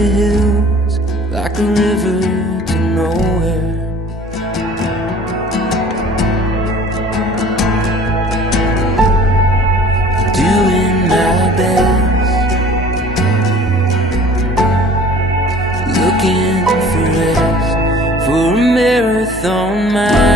the hills like a river to nowhere. Doing my best, looking for rest, for a marathon mind.